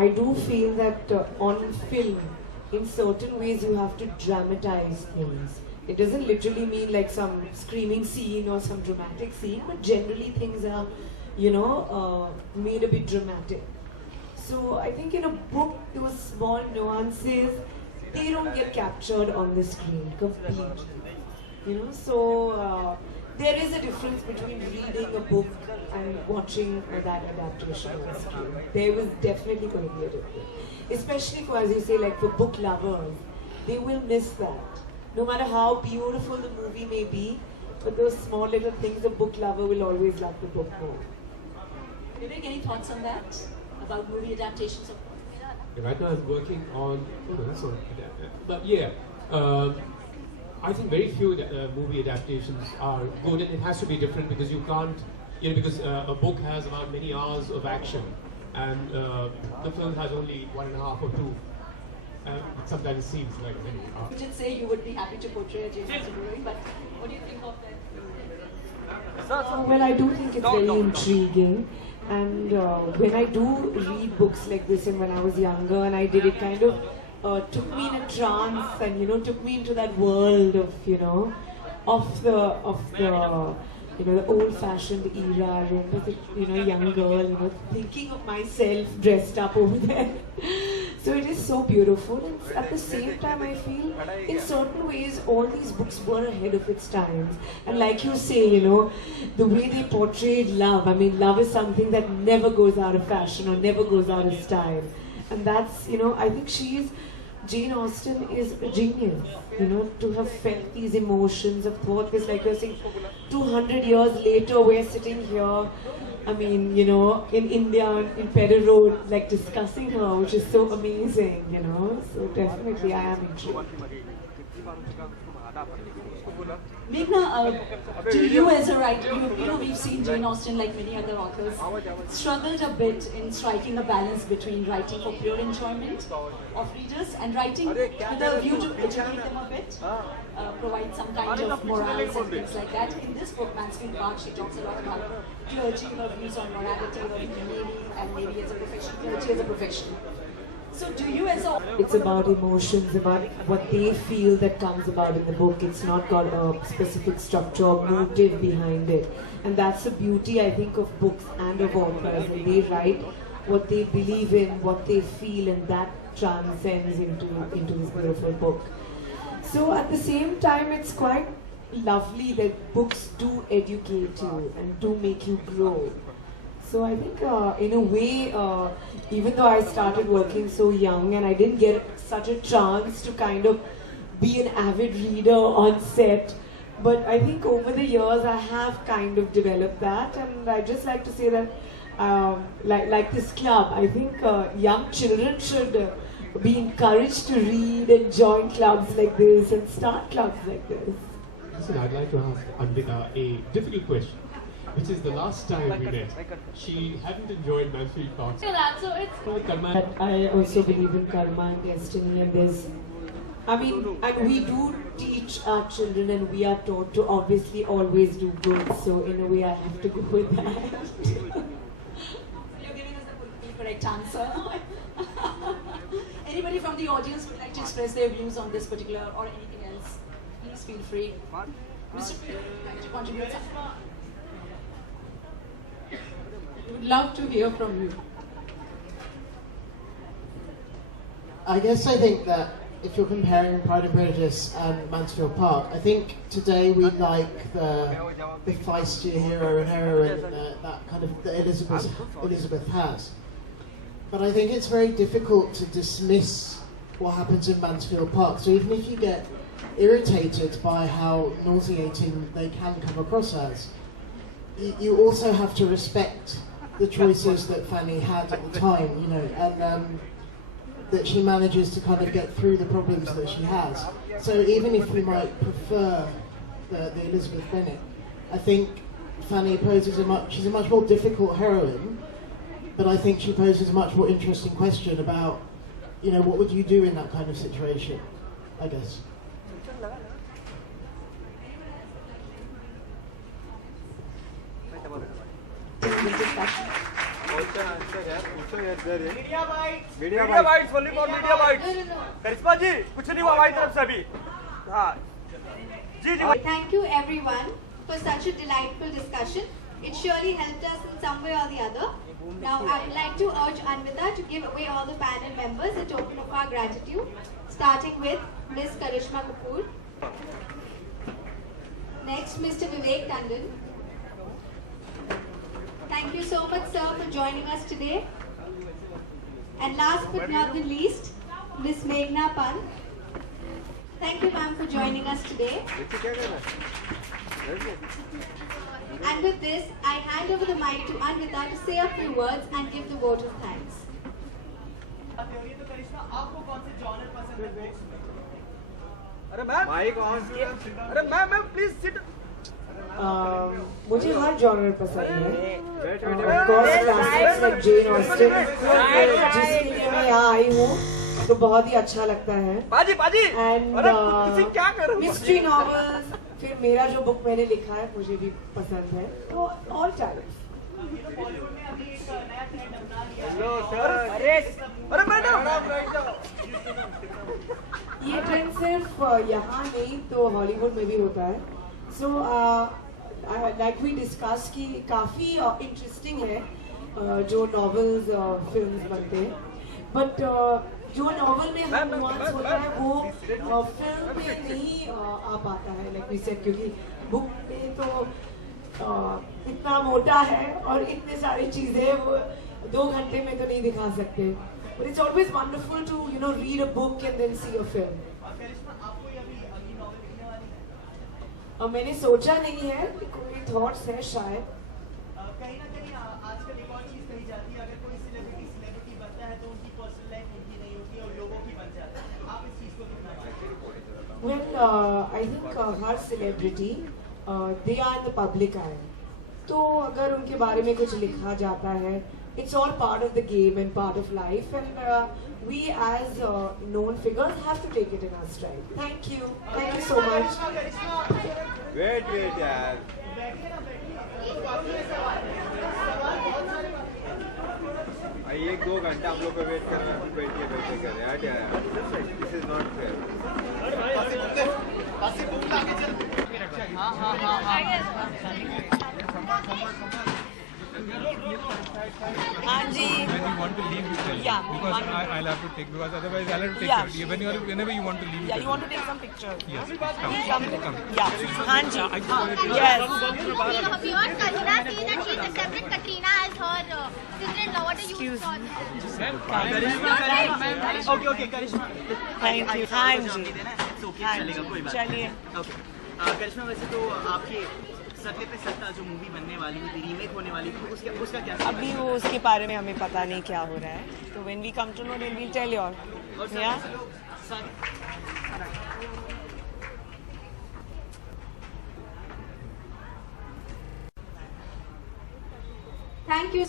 I do feel that on film, in certain ways, you have to dramatize things. It doesn't literally mean like some screaming scene or some dramatic scene, but generally things are, made a bit dramatic. So I think in a book, those small nuances, they don't get captured on the screen completely. There is a difference between reading a book and watching that adaptation on the screen. There was definitely going to be a difference. Especially for, as you say, like for book lovers, they will miss that. No matter how beautiful the movie may be, but those small little things, a book lover will always love the book more. Vivek, any thoughts on that? About movie adaptations of Right now I'm working on, but yeah, I think very few movie adaptations are good, and it has to be different because you can't, because a book has about many hours of action, and the film has only 1.5 or 2. Sometimes it seems like many hours. You did say you would be happy to portray a Jane Austen heroine, but what do you think of that? Well, I do think it's very intriguing. And when I do read books like this, and when I was younger and I did, it kind of took me in a trance and took me into that world of the old-fashioned era. I remember the young girl thinking of myself dressed up over there. So it is so beautiful, and at the same time I feel in certain ways all these books were ahead of its times. And like you say, the way they portrayed love, I mean, love is something that never goes out of fashion or never goes out of style. And that's, I think Jane Austen is a genius, to have felt these emotions, of thought this, like you're saying, 200 years later we're sitting here, I mean, in India, in Pedder Road, like discussing her, which is so amazing, so definitely I am intrigued. Meghna, do you as a writer, we've seen Jane Austen, like many other authors, struggled a bit in striking a balance between writing for pure enjoyment of readers and writing with a view to educate them a bit, provide some kind of morals and things like that. In this book, Mansfield Park, she talks a lot about clergy, her views on morality, her maybe, and maybe as a profession, clergy as a profession. So do you as a... It's about emotions, about what they feel that comes about in the book. It's not got a specific structure or motive behind it. And that's the beauty, I think, of books and of authors. And they write what they believe in, what they feel, and that transcends into this beautiful book. So at the same time, it's quite lovely that books do educate you and do make you grow. So I think in a way, even though I started working so young and I didn't get such a chance to kind of be an avid reader on set, but I think over the years I have kind of developed that, and I just like to say that like this club, I think young children should be encouraged to read and join clubs like this and start clubs like this. Listen, I'd like to ask Anvika a difficult question, which is the last time we met, she hadn't enjoyed Mansfield Park. So it's But I also believe in karma and destiny, and and we do teach our children and we are taught to obviously always do good, so in a way I have to go with that. You're giving us the correct answer. Anybody from the audience would like to express their views on this particular or anything else? Please feel free. Mr. P, would you like to contribute something? Would love to hear from you. I think that if you're comparing Pride and Prejudice and Mansfield Park, I think today we like the feisty hero and heroine that kind of that Elizabeth has. But I think it's very difficult to dismiss what happens in Mansfield Park. So even if you get irritated by how nauseating they can come across as, you also have to respect the choices that Fanny had at the time, and that she manages to kind of get through the problems that she has. So even if we might prefer the Elizabeth Bennet, I think Fanny poses she's a much more difficult heroine, but I think she poses a much more interesting question about, what would you do in that kind of situation, I guess. In the discussion. Media bytes only for media bytes. Karishma ji कुछ नहीं हुआ हमारी तरफ से अभी। हाँ जी जी। Thank you everyone for such a delightful discussion. It surely helped us in some way or the other. Now I would like to urge Anvita to give away all the panel members a token of our gratitude, starting with Ms. Karishma Kapoor. Next, Mr. Vivek Tandon. Thank you so much, sir, for joining us today. And last but not the least, Ms. Meghna Pant. Thank you, ma'am, for joining us today. And with this, I hand over the mic to Anvita to say a few words and give the vote of thanks. अरे ma'am please sit. मुझे हर genre पसंद है। Of course, classics like Jane Austen, जिसके लिए मैं यहाँ आई हूँ तो बहुत ही अच्छा लगता है। एंड मिस्ट्री नॉवेल्स, फिर मेरा जो बुक मैंने लिखा है मुझे भी पसंद है, तो ऑल टाइप्स। ये ट्रेंड सिर्फ यहाँ नहीं तो हॉलीवुड में भी होता है। सो लाइक वी डिस्कस कि काफ़ी इंटरेस्टिंग है जो नॉवेल्स फिल्म्स बनते हैं, बट जो नॉवल में हर नुआंस होता है वो फिल्म में नहीं आ पाता है, लाइक वी सेड, क्योंकि बुक में तो इतना मोटा है और इतने सारी चीज़ें वो 2 घंटे में तो नहीं दिखा सकते। But it's always wonderful to, you know, read a book and then see a film. मैंने सोचा नहीं है, कोई थॉट्स है शायद। कहीं ना कहीं आजकल एक और चीज कही जाती है, अगर कोई सेलिब्रिटी बनता है तो उनकी पर्सनल लाइफ उनकी नहीं होती और लोगों की बन जाती है। आप इस चीज को कितना मानते हैं? Well, I think her celebrity they are in the public eye. तो अगर उनके बारे में कुछ लिखा जाता है, it's all part of the game and part of life, and we as known figures have to take it in our stride. Thank you so much. Wait यार। ये 2 घंटा हम लोग को वेट करना है, बैठे कर रहे हैं। This is not fair. हाँ जी। When you want to leave, you tell me. Yeah. Because I'll have to take, because otherwise I'll have to take Yeah. care. Whenever you want to leave. Yeah, you want to take some pictures? Yes. Come. Yeah. हाँ जी. I just wanted to. Yes. Viewers, Katrina says that she is accepted Katrina as her sister-in-law. What are your thoughts? Okay, Karishma. Thank you. हाँ जी. हाँ चलेगा, कोई बात नहीं। चलिए. Okay. करिश्मा, वैसे तो आपके सत्ते पे सत्ता जो मूवी बनने वाली थी, रीमेक होने वाली थी, उसका क्या? अभी वो उसके बारे में हमें पता नहीं क्या हो रहा है, तो when we come to know, then we'll tell you all. Yeah. Thank you so